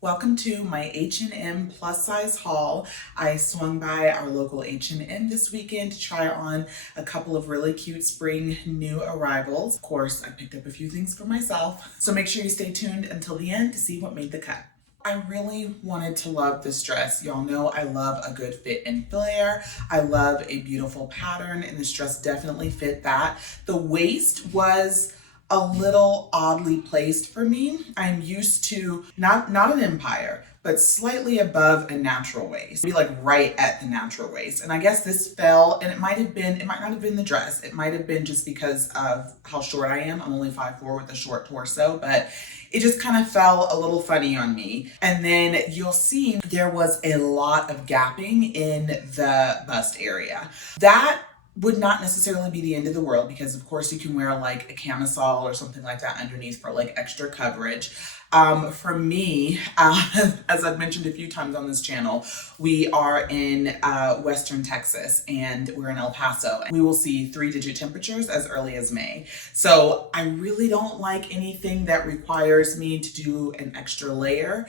Welcome to my H&M plus size haul. I swung by our local H&M this weekend to try on a couple of really cute spring new arrivals. Of course, I picked up a few things for myself. So make sure you stay tuned until the end to see what made the cut. I really wanted to love this dress. Y'all know I love a good fit and flare. I love a beautiful pattern, and this dress definitely fit that. The waist was a little oddly placed for me. I'm used to not an empire, but slightly above a natural waist, be like right at the natural waist. And I guess this fell, and it might not have been the dress. It might have been just because of how short I am. I'm only 5'4" with a short torso, but it just kind of fell a little funny on me. And then you'll see there was a lot of gapping in the bust area. That would not necessarily be the end of the world because of course you can wear like a camisole or something like that underneath for like extra coverage. For me, as I've mentioned a few times on this channel, we are in Western Texas and we're in El Paso. We will see 3-digit temperatures as early as May. So I really don't like anything that requires me to do an extra layer,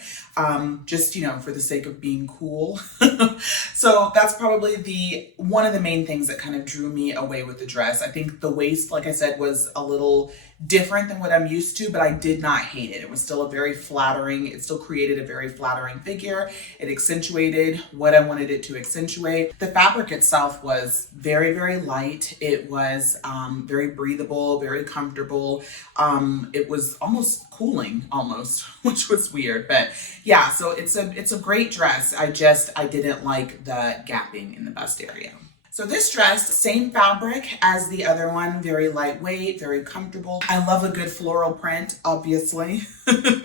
just, for the sake of being cool. So that's probably one of the main things that kind of drew me away with the dress. I think the waist, like I said, was a little different than what I'm used to, but I did not hate it. It was still it still created a very flattering figure. It accentuated what I wanted it to accentuate. The fabric itself was very, very light. It was very breathable, very comfortable. It was almost cooling which was weird, but yeah, so it's a great dress. I didn't like the gapping in the bust area. So this dress, same fabric as the other one, very lightweight, very comfortable. I love a good floral print, obviously.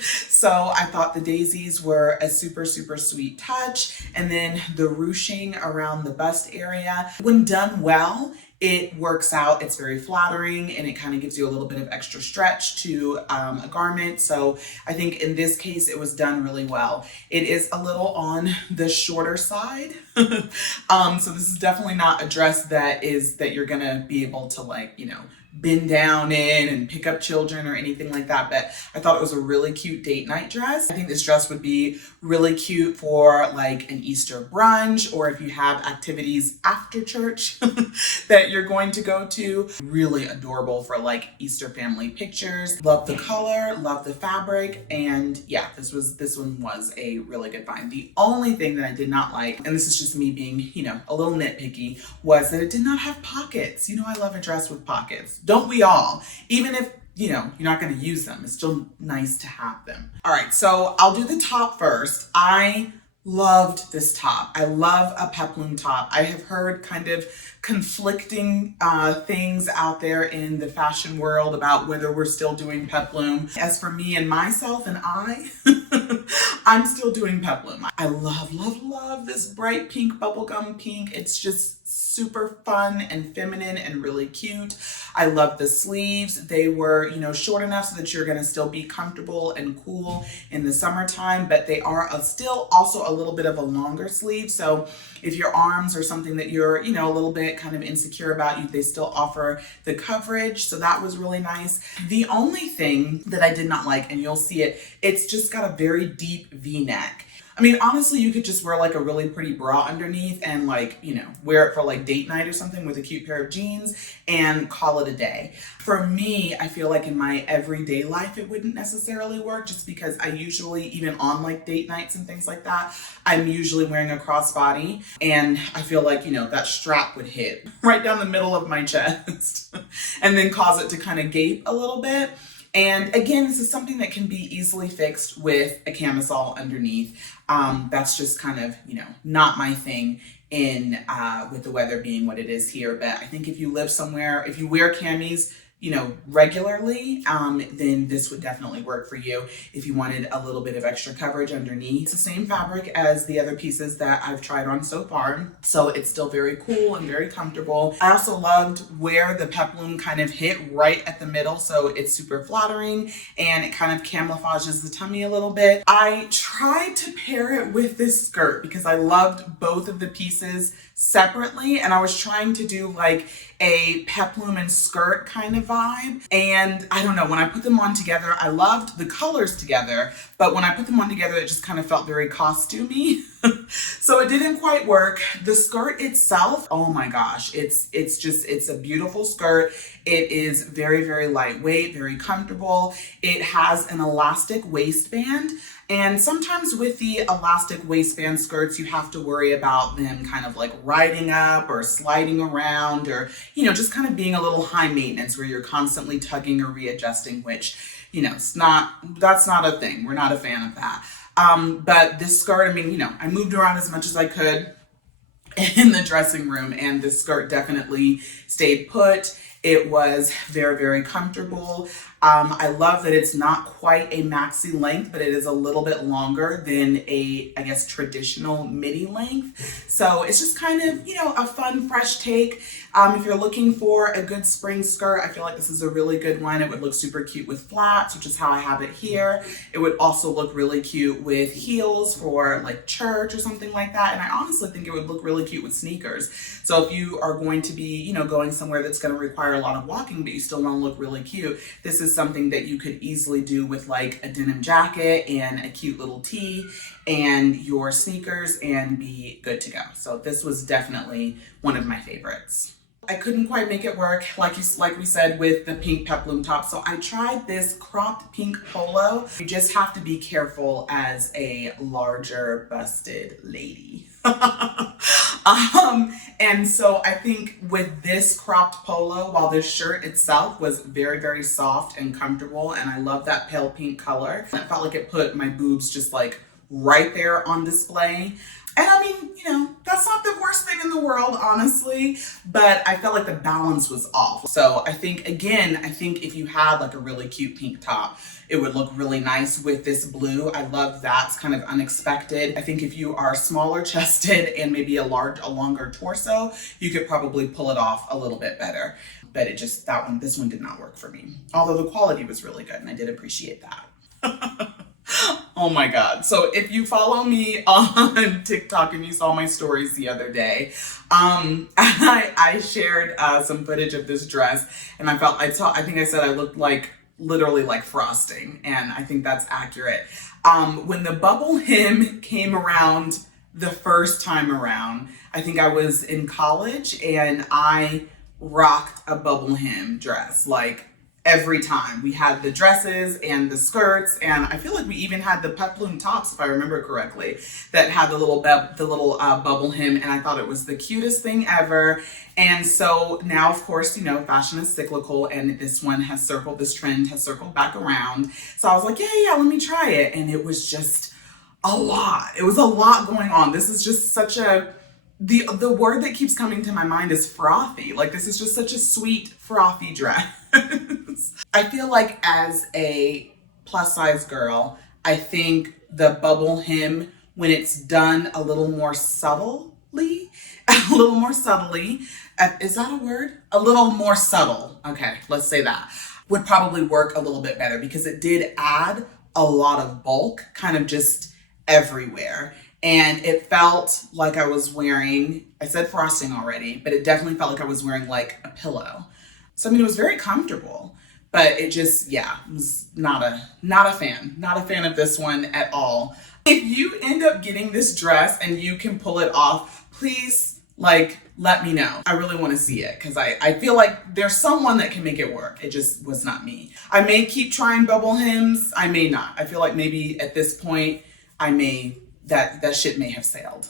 So I thought the daisies were a super, super sweet touch. And then the ruching around the bust area, when done well, it works out. It's very flattering and it kind of gives you a little bit of extra stretch to a garment. So I think in this case, it was done really well. It is a little on the shorter side. So this is definitely not a dress that you're gonna be able to bend down in and pick up children or anything like that. But I thought it was a really cute date night dress. I think this dress would be really cute for like an Easter brunch, or if you have activities after church that you're going to go to. Really adorable for like Easter family pictures. Love the color, love the fabric, and yeah, this one was a really good find. The only thing that I did not like, and this is just me being, a little nitpicky, was that it did not have pockets. I love a dress with pockets. Don't we all? Even if you're not going to use them, it's still nice to have them. All right, so I'll do the top first. I loved this top. I love a peplum top. I have heard kind of conflicting things out there in the fashion world about whether we're still doing peplum. As for me and myself and I'm still doing peplum. I love, love, love this bright pink, bubblegum pink. It's just super fun and feminine and really cute. I love the sleeves. They were, short enough so that you're gonna still be comfortable and cool in the summertime, but they are still also a little bit of a longer sleeve. So if your arms are something that you're, a little bit kind of insecure about, they still offer the coverage. So that was really nice. The only thing that I did not like, and you'll see it, it's just got a very deep V-neck. I mean, honestly, you could just wear like a really pretty bra underneath and wear it for like date night or something with a cute pair of jeans and call it a day. For me, I feel like in my everyday life, it wouldn't necessarily work just because I usually, even on like date nights and things like that, I'm usually wearing a crossbody, and I feel like, that strap would hit right down the middle of my chest and then cause it to kind of gape a little bit. And again, this is something that can be easily fixed with a camisole underneath. That's just kind of, not my thing with the weather being what it is here. But I think if you live somewhere, if you wear camis, regularly, then this would definitely work for you if you wanted a little bit of extra coverage underneath. It's the same fabric as the other pieces that I've tried on so far, so it's still very cool and very comfortable. I also loved where the peplum kind of hit right at the middle, so it's super flattering and it kind of camouflages the tummy a little bit. I tried to pair it with this skirt because I loved both of the pieces separately, and I was trying to do like a peplum and skirt kind of vibe. And I don't know, when I put them on together, I loved the colors together, but when I put them on together, it just kind of felt very costumey. So it didn't quite work. The skirt itself, oh my gosh, it's a beautiful skirt. It is very, very lightweight, very comfortable. It has an elastic waistband. And sometimes with the elastic waistband skirts, you have to worry about them kind of like riding up or sliding around, or, you know, just kind of being a little high maintenance where you're constantly tugging or readjusting, which, you know, that's not a thing. We're not a fan of that. But this skirt, I mean, you know, I moved around as much as I could in the dressing room, and this skirt definitely stayed put. It was very, very comfortable. I love that it's not quite a maxi length, but it is a little bit longer than a, I guess, traditional midi length. So it's just kind of, you know, a fun, fresh take. If you're looking for a good spring skirt, I feel like this is a really good one. It would look super cute with flats, which is how I have it here. It would also look really cute with heels for like church or something like that. And I honestly think it would look really cute with sneakers. So if you are going to be, you know, going somewhere that's going to require a lot of walking, but you still want to look really cute, this is something that you could easily do with like a denim jacket and a cute little tee and your sneakers and be good to go. So this was definitely one of my favorites. I couldn't quite make it work, like we said, with the pink peplum top. So I tried this cropped pink polo. You just have to be careful as a larger busted lady. And so I think with this cropped polo, while this shirt itself was very, very soft and comfortable, and I love that pale pink color, it felt like it put my boobs just like right there on display. And I mean, you know, that's not the worst thing in the world, honestly, but I felt like the balance was off. So I think, again, if you had like a really cute pink top, it would look really nice with this blue. I love that. It's kind of unexpected. I think if you are smaller chested and maybe a longer torso, you could probably pull it off a little bit better. But this one did not work for me. Although the quality was really good and I did appreciate that. Oh my God. So if you follow me on TikTok and you saw my stories the other day, I shared some footage of this dress, and I think I said I looked like literally like frosting, and I think that's accurate. When the bubble hem came around the first time around, I think I was in college and I rocked a bubble hem dress like every time. We had the dresses and the skirts, and I feel like we even had the peplum tops, if I remember correctly, that had the little bubble hem, and I thought it was the cutest thing ever. And so now, of course, you know, fashion is cyclical, and this trend has circled back around. So I was like, yeah, let me try it. And it was just a lot. It was a lot going on. This is just such the word that keeps coming to my mind is frothy. Like, this is just such a sweet, frothy dress. I feel like as a plus size girl, I think the bubble hem, when it's done a little more subtly, is that a word? A little more subtle. Okay, let's say that would probably work a little bit better, because it did add a lot of bulk kind of just everywhere. And it felt like I was wearing, I said frosting already, but it definitely felt like I was wearing like a pillow. So, I mean, it was very comfortable, but it just, was not a fan of this one at all. If you end up getting this dress and you can pull it off, please, let me know. I really want to see it, because I feel like there's someone that can make it work. It just was not me. I may keep trying bubble hems. I may not. I feel like maybe at this point, that shit may have sailed.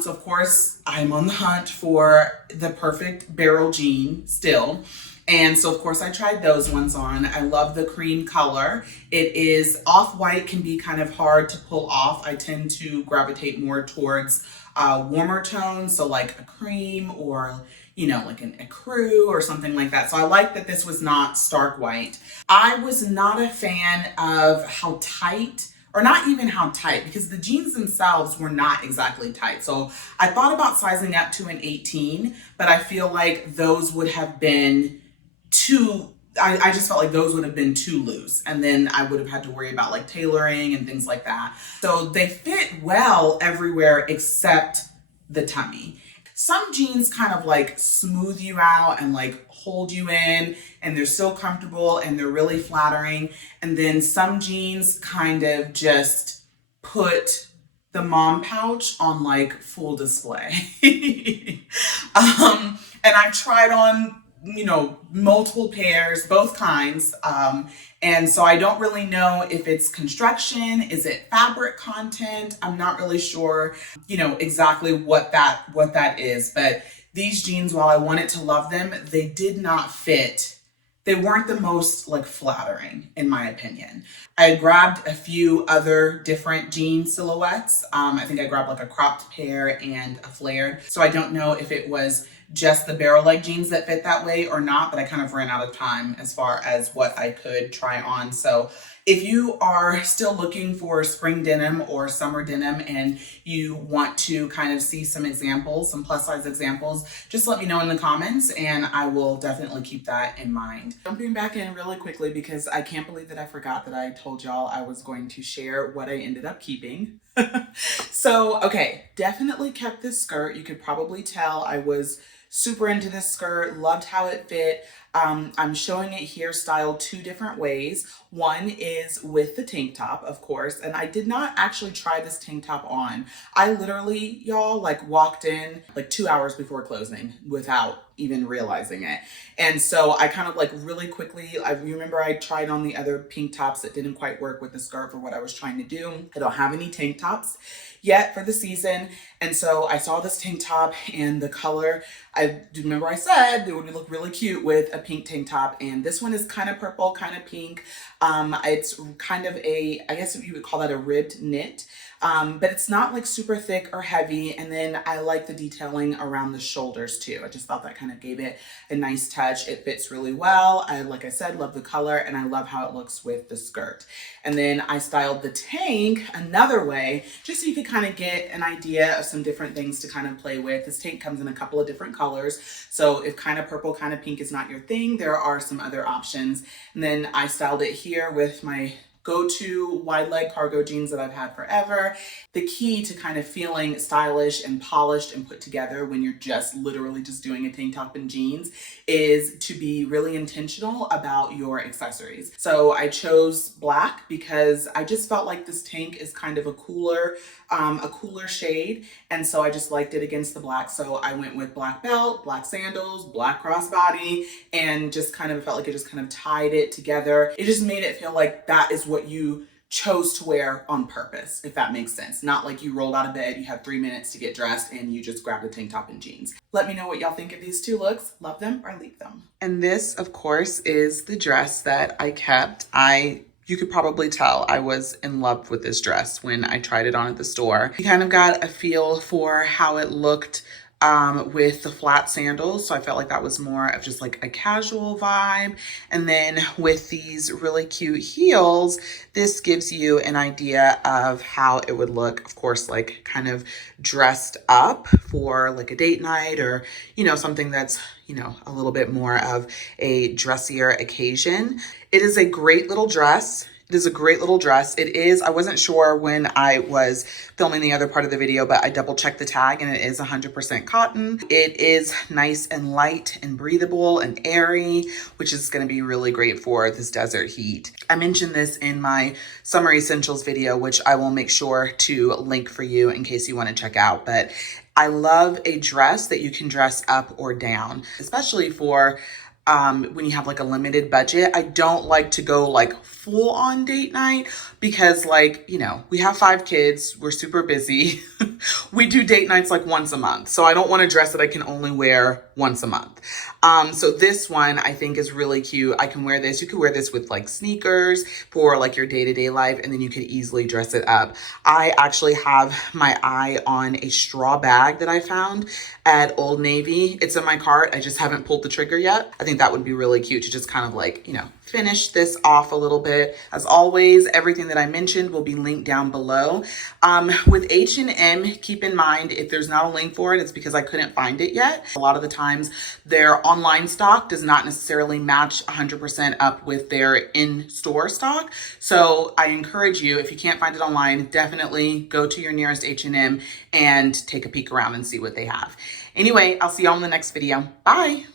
So of course, I'm on the hunt for the perfect barrel jean still. And so of course I tried those ones on. I love the cream color. It is off-white, can be kind of hard to pull off. I tend to gravitate more towards warmer tones. So like a cream, or, you know, like an ecru or something like that. So I like that this was not stark white. I was not a fan of how tight, or not even how tight, because the jeans themselves were not exactly tight. So I thought about sizing up to an 18, but I feel like those would have been I just felt like those would have been too loose. And then I would have had to worry about like tailoring and things like that. So they fit well everywhere except the tummy. Some jeans kind of like smooth you out and like hold you in, and they're so comfortable and they're really flattering. And then some jeans kind of just put the mom pouch on like full display. And I've tried on, multiple pairs, both kinds. And so I don't really know if it's construction, is it fabric content? I'm not really sure, exactly what that is. But these jeans, while I wanted to love them, they did not fit. They weren't the most like flattering, in my opinion. I grabbed a few other different jean silhouettes. I think I grabbed like a cropped pair and a flared. So I don't know if it was just the barrel leg jeans that fit that way or not, but I kind of ran out of time as far as what I could try on. So if you are still looking for spring denim or summer denim and you want to kind of see some examples, some plus size examples, just let me know in the comments and I will definitely keep that in mind. Jumping back in really quickly because I can't believe that I forgot that I told y'all I was going to share what I ended up keeping. So, okay, definitely kept this skirt. You could probably tell I was super into this skirt, loved how it fit. I'm showing it here styled two different ways. One is with the tank top, of course, and I did not actually try this tank top on. I literally, y'all, like walked in like 2 hours before closing without even realizing it. And so I kind of like really quickly, I remember I tried on the other pink tops that didn't quite work with the skirt for what I was trying to do. I don't have any tank tops yet for the season. And so I saw this tank top and the color, I remember I said it would look really cute with a pink tank top. And this one is kind of purple, kind of pink. It's kind of I guess you would call that a ribbed knit. But it's not like super thick or heavy. And then I like the detailing around the shoulders too. I just thought that kind of gave it a nice touch. It fits really well. Like I said, love the color and I love how it looks with the skirt. And then I styled the tank another way, just so you could kind of get an idea of some different things to kind of play with. This tank comes in a couple of different colors. So if kind of purple, kind of pink is not your thing, there are some other options. And then I styled it here with my go-to wide leg cargo jeans that I've had forever. The key to kind of feeling stylish and polished and put together when you're just literally just doing a tank top and jeans is to be really intentional about your accessories. So I chose black because I just felt like this tank is kind of a cooler shade. And so I just liked it against the black. So I went with black belt, black sandals, black crossbody, and just kind of felt like it just kind of tied it together. It just made it feel like that is what you chose to wear on purpose, if that makes sense. Not like you rolled out of bed, you had 3 minutes to get dressed and you just grabbed a tank top and jeans. Let me know what y'all think of these two looks. Love them or leave them. And this, of course, is the dress that I kept. You could probably tell I was in love with this dress when I tried it on at the store. You kind of got a feel for how it looked with the flat sandals. So I felt like that was more of just like a casual vibe. And then with these really cute heels, this gives you an idea of how it would look, of course, like kind of dressed up for like a date night or, something that's, a little bit more of a dressier occasion. It is a great little dress. It is a great little dress. I wasn't sure when I was filming the other part of the video, but I double checked the tag and it is 100% cotton. It is nice and light and breathable and airy, which is gonna be really great for this desert heat. I mentioned this in my summer essentials video, which I will make sure to link for you in case you wanna check out. But I love a dress that you can dress up or down, especially for when you have like a limited budget. I don't like to go like full on date night because we have 5 kids, we're super busy. We do date nights like once a month. So I don't want a dress that I can only wear once a month. So this one I think is really cute. I can wear this. You could wear this with like sneakers for like your day-to-day life, and then you could easily dress it up. I actually have my eye on a straw bag that I found at Old Navy. It's in my cart. I just haven't pulled the trigger yet. I think that would be really cute to just kind of like, finish this off a little bit. As always, everything that I mentioned will be linked down below. With H&M, again, keep in mind, if there's not a link for it, it's because I couldn't find it yet. A lot of the times their online stock does not necessarily match 100% up with their in-store stock. So I encourage you, if you can't find it online, definitely go to your nearest H&M and take a peek around and see what they have. Anyway, I'll see y'all in the next video. Bye.